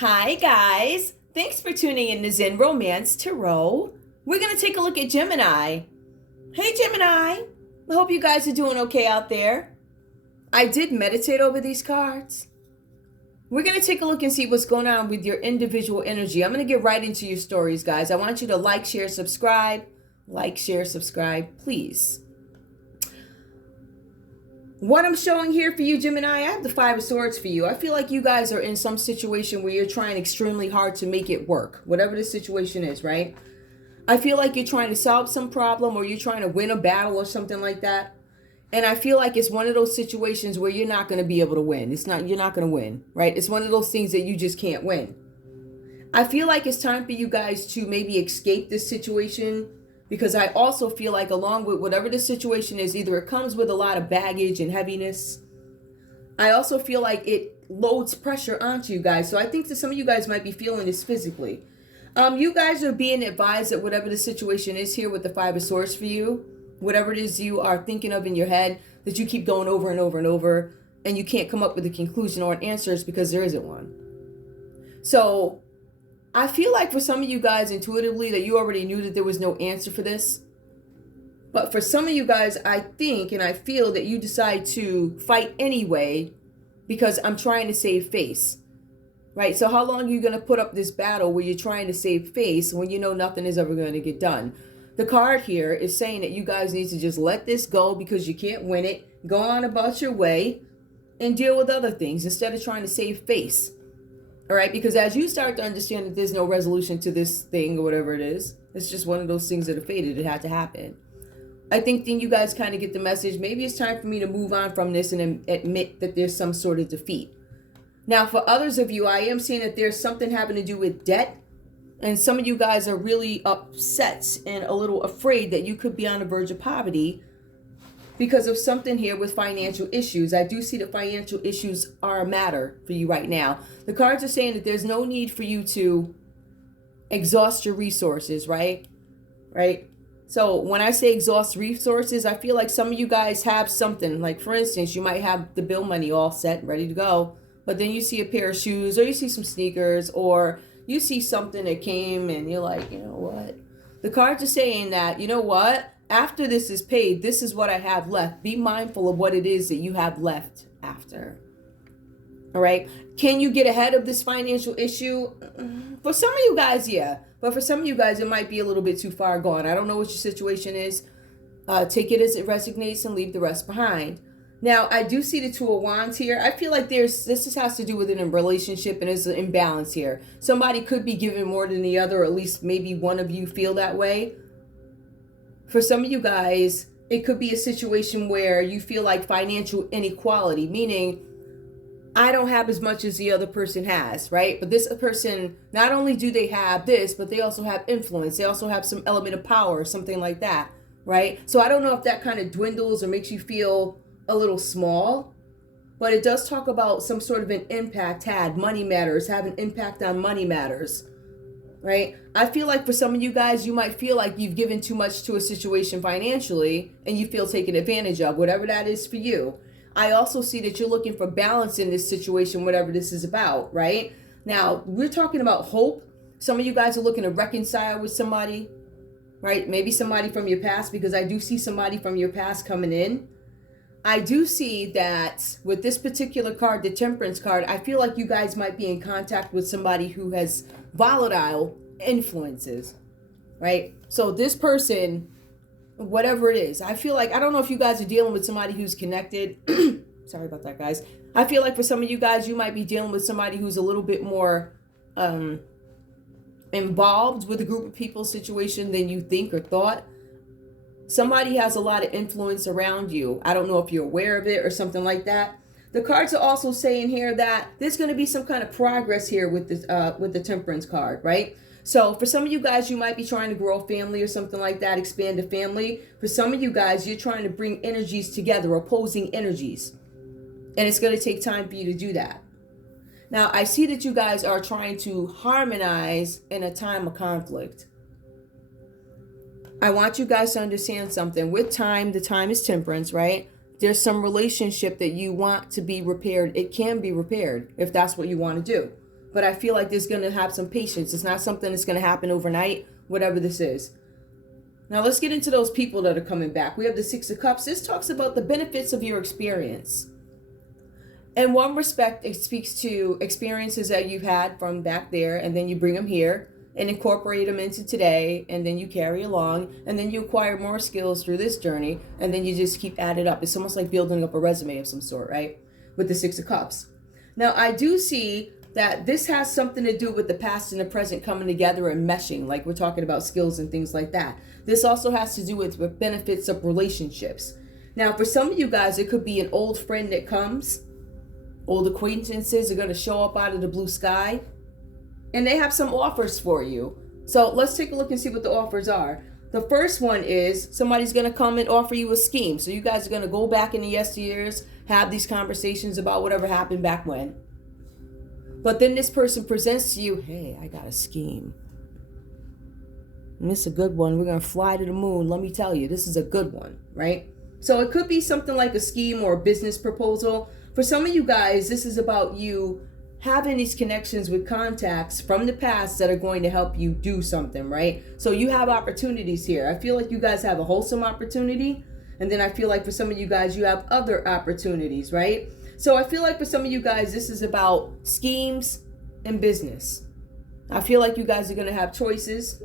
Hi, guys. Thanks for tuning in to Zen Romance Tarot. We're going to take a look at Gemini. Hey, Gemini. I hope you guys are doing okay out there. I did meditate over these cards. We're going to take a look and see what's going on with your individual energy. I'm going to get right into your stories, guys. I want you to like, share, subscribe. Like, share, subscribe, please. What I'm showing here for you, Gemini, I have the Five of Swords for you. I feel like you guys are in some situation where you're trying extremely hard to make it work, whatever the situation is, right? I feel like you're trying to solve some problem or you're trying to win a battle or something like that. And I feel like it's one of those situations where you're not going to be able to win. You're not going to win, right? It's one of those things that you just can't win. I feel like it's time for you guys to maybe escape this situation, because I also feel like along with whatever the situation is, either it comes with a lot of baggage and heaviness. I also feel like it loads pressure onto you guys. So I think that some of you guys might be feeling this physically. You guys are being advised that whatever the situation is here with the Five of Swords for you, whatever it is you are thinking of in your head that you keep going over and over and over, and you can't come up with a conclusion or an answer, is because there isn't one. So I feel like for some of you guys intuitively that you already knew that there was no answer for this. But for some of you guys, I think and I feel that you decide to fight anyway because I'm trying to save face. Right? So how long are you going to put up this battle where you're trying to save face when you know nothing is ever going to get done? The card here is saying that you guys need to just let this go because you can't win it. Go on about your way and deal with other things instead of trying to save face. All right, because as you start to understand that there's no resolution to this thing or whatever it is, it's just one of those things that are fated. It had to happen. I think then you guys kind of get the message. Maybe it's time for me to move on from this and admit that there's some sort of defeat. Now, for others of you, I am seeing that there's something having to do with debt. And some of you guys are really upset and a little afraid that you could be on the verge of poverty because of something here with financial issues. I do see that financial issues are a matter for you right now. The cards are saying that there's no need for you to exhaust your resources, right? Right? So when I say exhaust resources, I feel like some of you guys have something. Like, for instance, you might have the bill money all set, ready to go. But then you see a pair of shoes or you see some sneakers or you see something that came and you're like, you know what? The cards are saying that, you know what? After this is paid, this is what I have left. Be mindful of what it is that you have left after. All right. Can you get ahead of this financial issue? For some of you guys, yeah. But for some of you guys, it might be a little bit too far gone. I don't know what your situation is. Take it as it resonates and leave the rest behind. Now, I do see the Two of Wands here. I feel like this has to do with a relationship and there's an imbalance here. Somebody could be giving more than the other, or at least maybe one of you feel that way. For some of you guys, it could be a situation where you feel like financial inequality, meaning I don't have as much as the other person has, right? But this person, not only do they have this, but they also have influence. They also have some element of power, something like that, right? So I don't know if that kind of dwindles or makes you feel a little small, but it does talk about some sort of an impact had. Money matters, have an impact on money matters. Right? I feel like for some of you guys, you might feel like you've given too much to a situation financially and you feel taken advantage of, whatever that is for you. I also see that you're looking for balance in this situation, whatever this is about, right? Now, we're talking about hope. Some of you guys are looking to reconcile with somebody, right? Maybe somebody from your past, because I do see somebody from your past coming in. I do see that with this particular card, the Temperance card, I feel like you guys might be in contact with somebody who has volatile influences, right? So this person, whatever it is, I feel like, I don't know if you guys are dealing with somebody who's connected. Sorry about that, guys. I feel like for some of you guys, you might be dealing with somebody who's a little bit more involved with a group of people situation than you think or thought. Somebody has a lot of influence around you. I don't know if you're aware of it or something like that. The cards are also saying here that there's going to be some kind of progress here with the Temperance card, right? So for some of you guys, you might be trying to grow a family or something like that, expand a family. For some of you guys, you're trying to bring energies together, opposing energies. And it's going to take time for you to do that. Now, I see that you guys are trying to harmonize in a time of conflict. I want you guys to understand something. With time, the time is temperance, right? There's some relationship that you want to be repaired. It can be repaired if that's what you want to do. but I feel like there's going to have some patience. It's not something that's going to happen overnight, whatever this is. Now let's get into those people that are coming back. We have the Six of Cups. This talks about the benefits of your experience. In one respect, it speaks to experiences that you've had from back there, and then you bring them here and incorporate them into today, and then you carry along, and then you acquire more skills through this journey, and then you just keep adding up. It's almost like building up a resume of some sort, right? With the Six of Cups. Now, I do see that this has something to do with the past and the present coming together and meshing, like we're talking about skills and things like that. This also has to do with benefits of relationships. Now, for some of you guys, it could be an old friend that comes. Old acquaintances are going to show up out of the blue sky, and they have some offers for you. So let's take a look and see what the offers are. The first one is somebody's going to come and offer you a scheme. So you guys are going to go back in the yesteryears, have these conversations about whatever happened back when. But then this person presents to you, hey, I got a scheme. And this is a good one. We're going to fly to the moon. Let me tell you, this is a good one, right? So it could be something like a scheme or a business proposal. For some of you guys, this is about you having these connections with contacts from the past that are going to help you do something, right? So you have opportunities here. I feel like you guys have a wholesome opportunity. And then I feel like for some of you guys, you have other opportunities, right? So I feel like for some of you guys, this is about schemes and business. I feel like you guys are going to have choices.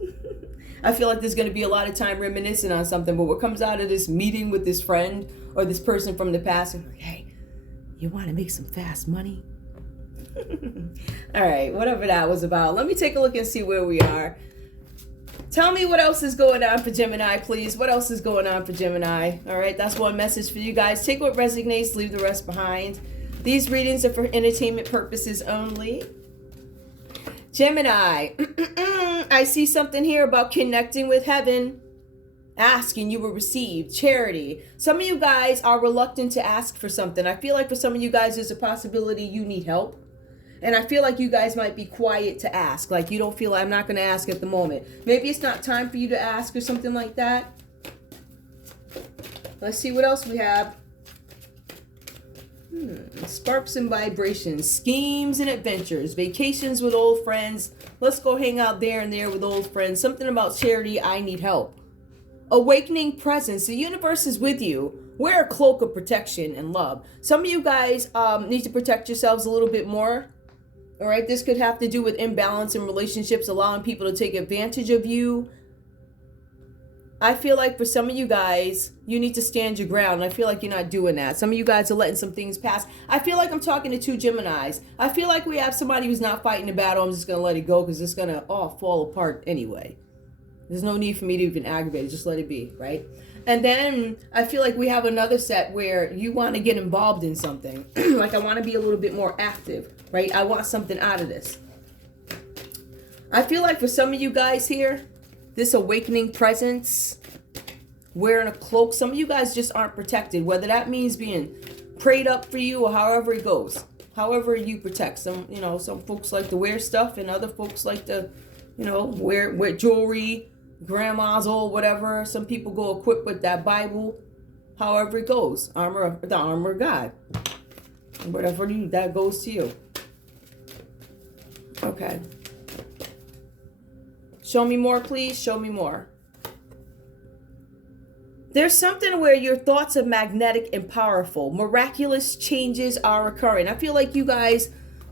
I feel like there's going to be a lot of time reminiscing on something. But what comes out of this meeting with this friend or this person from the past, and like, hey, you want to make some fast money? All right, whatever that was about. Let me take a look and see where we are. Tell me what else is going on for Gemini, please. What else is going on for Gemini? All right, that's one message for you guys. Take what resonates, leave the rest behind. These readings are for entertainment purposes only. Gemini, I see something here about connecting with heaven. Ask and you will receive. Charity. Some of you guys are reluctant to ask for something. I feel like for some of you guys, there's a possibility you need help. And I feel like you guys might be quiet to ask. Like you don't feel like I'm not going to ask at the moment. Maybe it's not time for you to ask or something like that. Let's see what else we have. Sparks and vibrations. Schemes and adventures. Vacations with old friends. Let's go hang out there and there with old friends. Something about charity. I need help. Awakening presence. The universe is with you. Wear a cloak of protection and love. Some of you guys need to protect yourselves a little bit more. All right, this could have to do with imbalance in relationships, allowing people to take advantage of you. I feel like for some of you guys, you need to stand your ground. I feel like you're not doing that. Some of you guys are letting some things pass. I feel like I'm talking to two Geminis. I feel like we have somebody who's not fighting the battle. I'm just going to let it go because it's going to all fall apart anyway. There's no need for me to even aggravate it. Just let it be, right? And then I feel like we have another set where you want to get involved in something. Like I want to be a little bit more active, right? I want something out of this. I feel like for some of you guys here, this awakening presence, wearing a cloak, some of you guys just aren't protected. Whether that means being prayed up for you or however it goes. However you protect. Some folks like to wear stuff and other folks like to, wear jewelry. Grandma's old, whatever. Some people go equipped with that Bible. However it goes. The armor of God. Whatever that goes to you. Okay. Show me more, please. Show me more. There's something where your thoughts are magnetic and powerful. Miraculous changes are occurring. I feel like you guys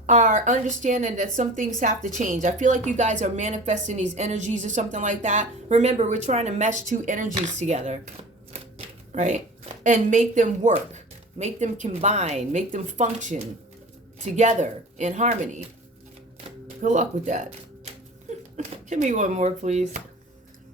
are understanding that some things have to change. I feel like you guys are manifesting these energies or something like that. Remember, we're trying to mesh two energies together, right? And make them work, make them combine, make them function together in harmony. Good luck with that. Give me one more, please.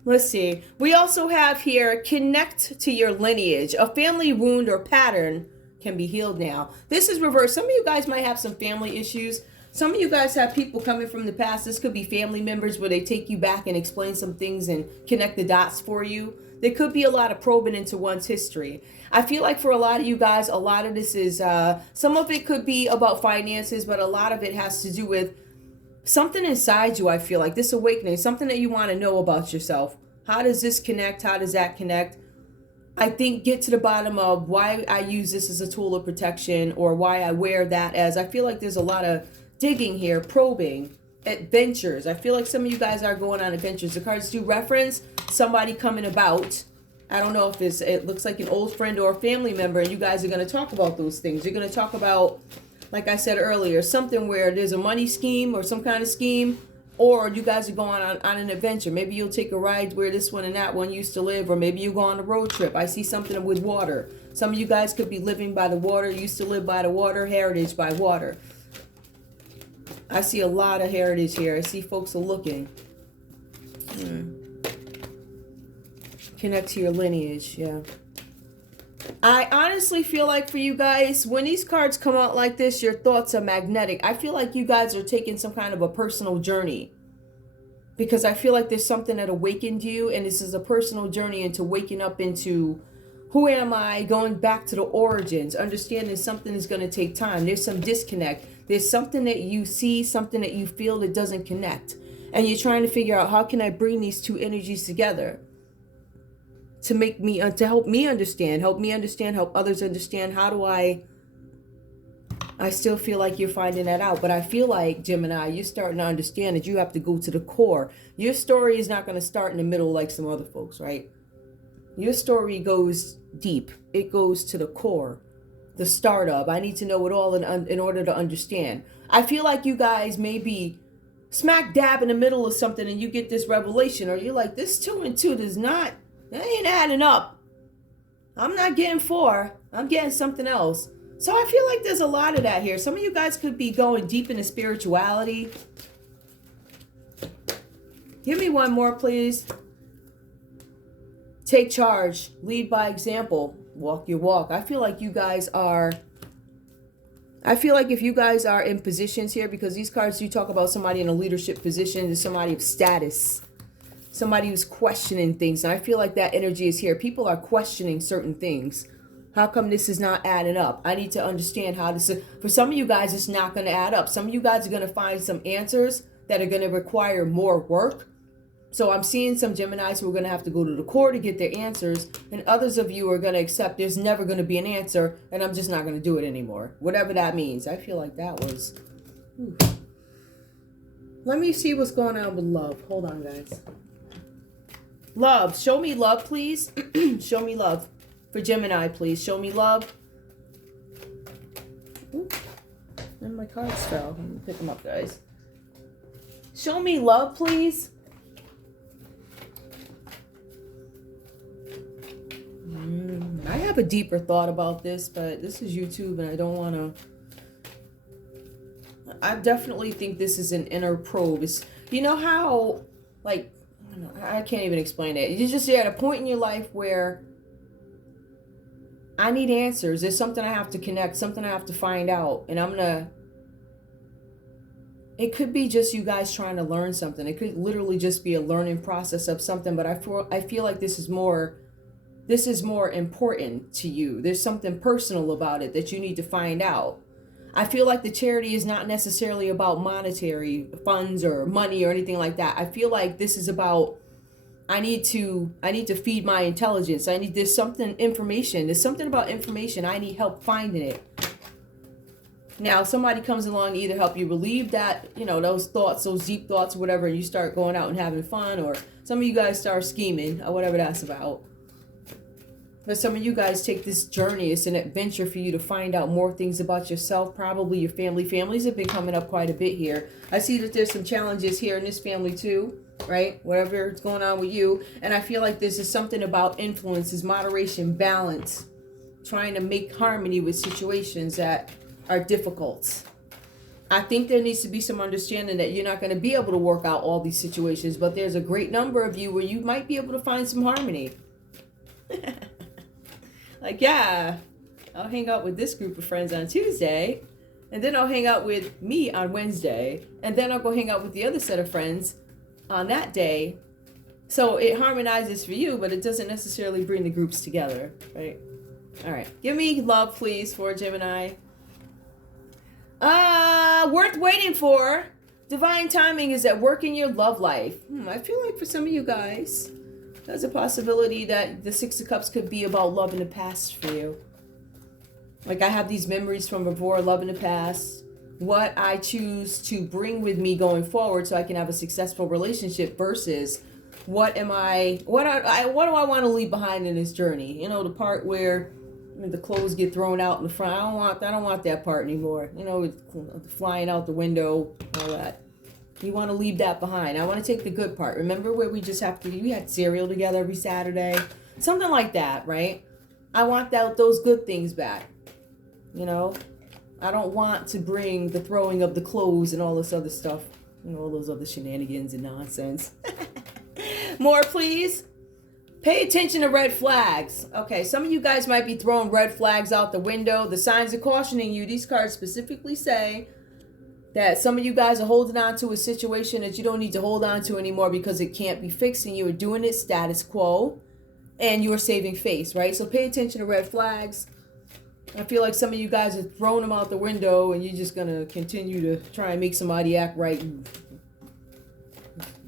Let's see. We also have here, connect to your lineage. A family wound or pattern can be healed now. This is reversed. Some of you guys might have some family issues. Some of you guys have people coming from the past. This could be family members where they take you back and explain some things and connect the dots for you. There could be a lot of probing into one's history. I feel like for a lot of you guys, a lot of this is, some of it could be about finances, but a lot of it has to do with something inside you. I feel like this awakening, something that you want to know about yourself. How does this connect? How does that connect? I think get to the bottom of why I use this as a tool of protection or why I wear that as. I feel like there's a lot of digging here, probing, adventures. I feel like some of you guys are going on adventures. The cards do reference somebody coming about. I don't know if it looks like an old friend or a family member, and you guys are going to talk about those things. You're going to talk about, like I said earlier, something where there's a money scheme or some kind of scheme, or you guys are going on an adventure. Maybe you'll take a ride where this one and that one used to live, or maybe you go on a road trip. I see something with water. Some of you guys could be living by the water, used to live by the water, heritage by water. I see a lot of heritage here. I see folks are looking. Connect to your lineage, yeah. I honestly feel like for you guys, when these cards come out like this, your thoughts are magnetic. I feel like you guys are taking some kind of a personal journey. Because I feel like there's something that awakened you, and this is a personal journey into waking up into who am I, going back to the origins, understanding something is going to take time. There's some disconnect. There's something that you see, something that you feel that doesn't connect. And you're trying to figure out, how can I bring these two energies together to make me, to help me understand, help others understand. How do I still feel like you're finding that out. But I feel like, Gemini, you're starting to understand that you have to go to the core. Your story is not going to start in the middle like some other folks, right? Your story goes deep. It goes to the core, the startup. I need to know it all in order to understand. I feel like you guys may be smack dab in the middle of something, and you get this revelation, or you're like, this 2 and 2 that ain't adding up. I'm not getting 4. I'm getting something else. So I feel like there's a lot of that here. Some of you guys could be going deep into spirituality. Give me one more, please. Take charge. Lead by example. Walk your walk. I feel like you guys are... I feel like if you guys are in positions here, because these cards do talk about somebody in a leadership position, somebody of status, somebody who's questioning things. And I feel like that energy is here. People are questioning certain things. How come this is not adding up? I need to understand how this is. For some of you guys, it's not going to add up. Some of you guys are going to find some answers that are going to require more work. So I'm seeing some Geminis who are going to have to go to the core to get their answers. And others of you are going to accept there's never going to be an answer, and I'm just not going to do it anymore. Whatever that means. I feel like that was... Let me see what's going on with love. Hold on, guys. Love. Show me love, please. Show me love. For Gemini, please. Show me love. Ooh. And my cards fell. Let me pick them up, guys. Show me love, please. I have a deeper thought about this, but this is YouTube and I don't want to... I definitely think this is an inner probe. It's, you know how, like, I can't even explain it. You're at a point in your life where I need answers. There's something I have to connect, something I have to find out. And I'm going to... It could be just you guys trying to learn something. It could literally just be a learning process of something. But I feel like this is more important to you. There's something personal about it that you need to find out. I feel like the charity is not necessarily about monetary funds or money or anything like that. I feel like this is about, I need to feed my intelligence. There's something about information. I need help finding it. Now, somebody comes along to either help you relieve that, those thoughts, those deep thoughts or whatever, and you start going out and having fun, or some of you guys start scheming or whatever that's about. But some of you guys take this journey. It's an adventure for you to find out more things about yourself, probably your family. Families have been coming up quite a bit here. I see that there's some challenges here in this family too, right? Whatever is going on with you. And I feel like this is something about influences, moderation, balance, trying to make harmony with situations that are difficult. I think there needs to be some understanding that you're not going to be able to work out all these situations, but there's a great number of you where you might be able to find some harmony. Like, yeah, I'll hang out with this group of friends on Tuesday, and then I'll hang out with me on Wednesday, and then I'll go hang out with the other set of friends on that day. So it harmonizes for you, but it doesn't necessarily bring the groups together, right? All right, give me love, please, for Gemini. Worth waiting for. Divine timing is at work in your love life. I feel like for some of you guys, there's a possibility that the Six of Cups could be about love in the past for you. Like, I have these memories from before, love in the past. what I choose to bring with me going forward so I can have a successful relationship versus what do I want to leave behind in this journey? You know, the part where the clothes get thrown out in the front. I don't want that part anymore. You know, flying out the window, all that. You want to leave that behind. I want to take the good part. Remember where we had cereal together every Saturday? Something like that, right? I want those good things back. You know? I don't want to bring the throwing of the clothes and all this other stuff. You know, all those other shenanigans and nonsense. More, please. Pay attention to red flags. Okay, some of you guys might be throwing red flags out the window. The signs are cautioning you. These cards specifically say that some of you guys are holding on to a situation that you don't need to hold on to anymore because it can't be fixed, and you are doing it status quo and you are saving face, right? So pay attention to red flags. I feel like some of you guys are throwing them out the window and you're just going to continue to try and make somebody act right.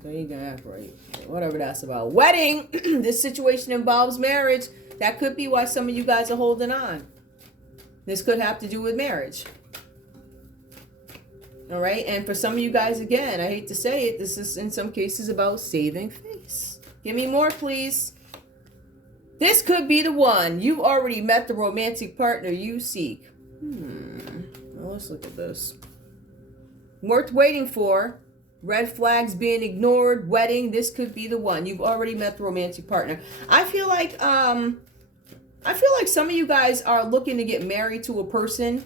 They ain't going to act right. Whatever that's about. Wedding. This situation involves marriage. That could be why some of you guys are holding on. This could have to do with marriage. All right. And for some of you guys, again, I hate to say it, this is in some cases about saving face. Give me more, please. This could be the one. You've already met the romantic partner you seek. Well, let's look at this. Worth waiting for. Red flags being ignored. Wedding. This could be the one. You've already met the romantic partner. I feel like some of you guys are looking to get married to a person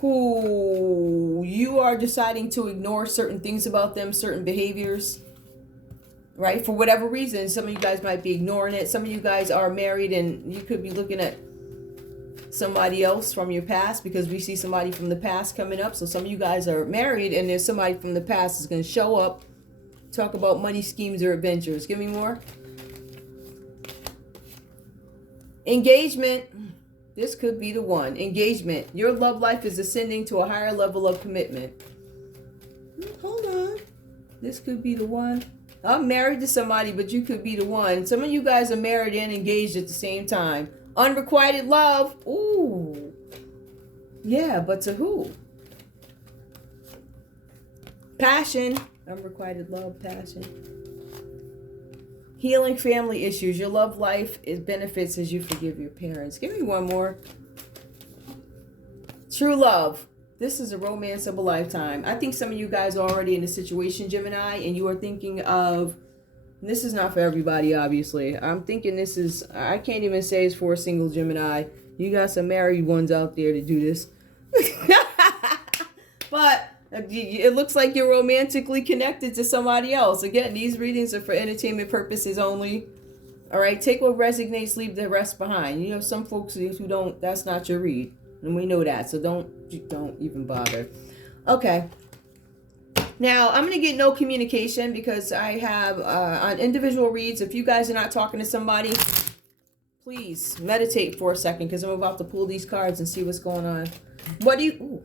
who you are deciding to ignore certain things about them, certain behaviors. Right? For whatever reason, some of you guys might be ignoring it. Some of you guys are married and you could be looking at somebody else from your past, because we see somebody from the past coming up. So some of you guys are married and there's somebody from the past that's going to show up, talk about money, schemes, or adventures. Give me more. Engagement. This could be the one. Engagement. Your love life is ascending to a higher level of commitment. Hold on. This could be the one. I'm married to somebody, but you could be the one. Some of you guys are married and engaged at the same time. Unrequited love. Ooh. Yeah, but to who? Passion. Unrequited love, passion. Healing family issues. Your love life benefits as you forgive your parents. Give me one more. True love. This is a romance of a lifetime. I think some of you guys are already in a situation, Gemini, and you are thinking of, this is not for everybody, obviously. I'm thinking this is, I can't even say it's for a single Gemini. You got some married ones out there to do this. But it looks like you're romantically connected to somebody else. Again, these readings are for entertainment purposes only. All right, take what resonates, leave the rest behind. You have some folks who don't, that's not your read. And we know that, so don't even bother. Okay. Now, I'm going to get no communication because I have on individual reads, if you guys are not talking to somebody, please meditate for a second because I'm about to pull these cards and see what's going on. What do you... Ooh.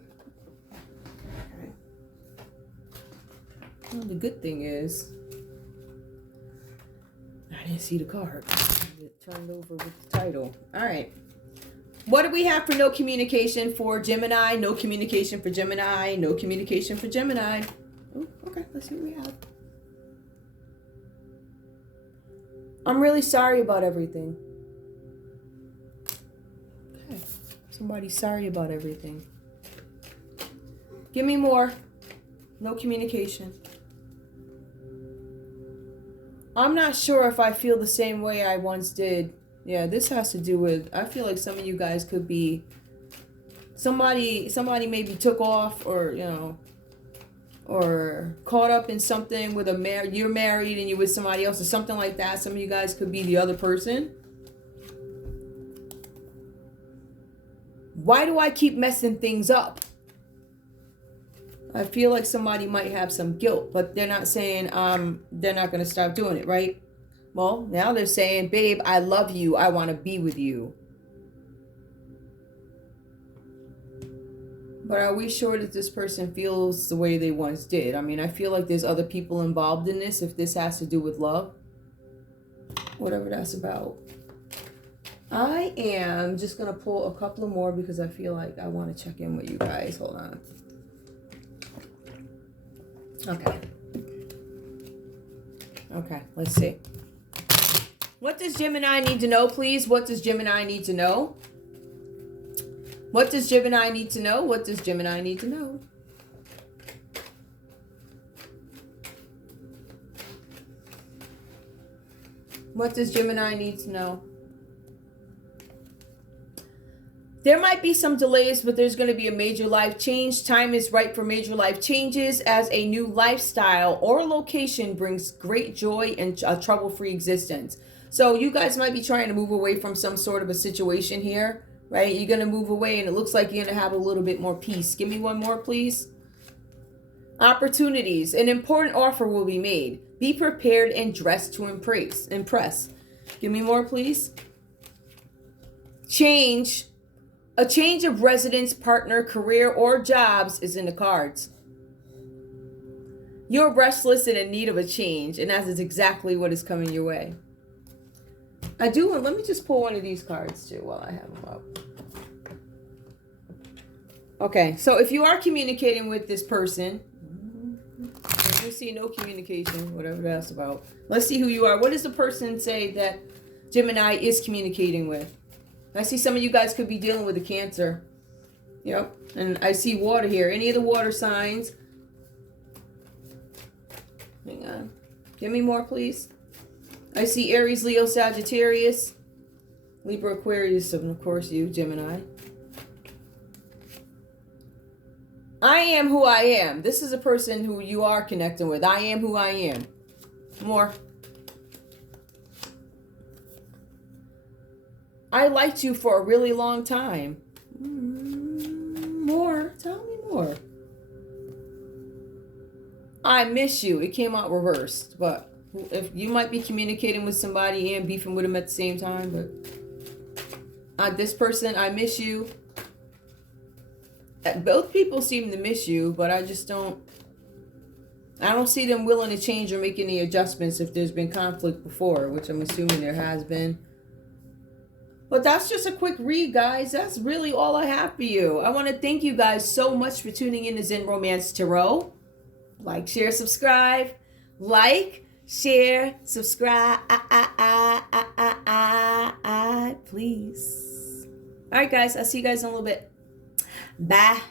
Okay. Well, the good thing is, I didn't see the card. It turned over with the title. All right. What do we have for no communication for Gemini? No communication for Gemini. No communication for Gemini. Oh, okay. Let's see what we have. I'm really sorry about everything. Okay. Somebody's sorry about everything. Give me more. No communication. I'm not sure if I feel the same way I once did. Yeah, this has to do with, I feel like some of you guys could be, somebody maybe took off or, you know, or caught up in something with you're married and you're with somebody else or something like that. Some of you guys could be the other person. Why do I keep messing things up? I feel like somebody might have some guilt, but they're not saying they're not going to stop doing it, right? Well, now they're saying, babe, I love you. I want to be with you. But are we sure that this person feels the way they once did? I mean, I feel like there's other people involved in this if this has to do with love. Whatever that's about. I am just going to pull a couple of more because I feel like I want to check in with you guys. Hold on. Okay. Okay, let's see. What does Gemini need to know, please? What does Gemini need to know? What does Gemini need to know? What does Gemini need to know? What does Gemini need to know? There might be some delays, but there's going to be a major life change. Time is right for major life changes as a new lifestyle or location brings great joy and a trouble-free existence. So you guys might be trying to move away from some sort of a situation here, right? You're going to move away and it looks like you're going to have a little bit more peace. Give me one more, please. Opportunities. An important offer will be made. Be prepared and dressed to impress. Give me more, please. Change. A change of residence, partner, career, or jobs is in the cards. You're restless and in need of a change, and that is exactly what is coming your way. Let me just pull one of these cards too while I have them up. Okay, so if you are communicating with this person, we see no communication, whatever that's about. Let's see who you are. What does the person say that Gemini is communicating with? I see some of you guys could be dealing with a Cancer. Yep. And I see water here. Any of the water signs? Hang on. Give me more, please. I see Aries, Leo, Sagittarius, Libra, Aquarius, and of course you, Gemini. I am who I am. This is a person who you are connecting with. I am who I am. More. I liked you for a really long time. More. Tell me more. I miss you. It came out reversed. But if you might be communicating with somebody and beefing with them at the same time. But this person, I miss you. Both people seem to miss you. But I don't see them willing to change or make any adjustments if there's been conflict before. Which I'm assuming there has been. But that's just a quick read, guys. That's really all I have for you. I want to thank you guys so much for tuning in to Zen Romance Tarot. Like, share, subscribe. Like, share, subscribe. Please. All right, guys. I'll see you guys in a little bit. Bye.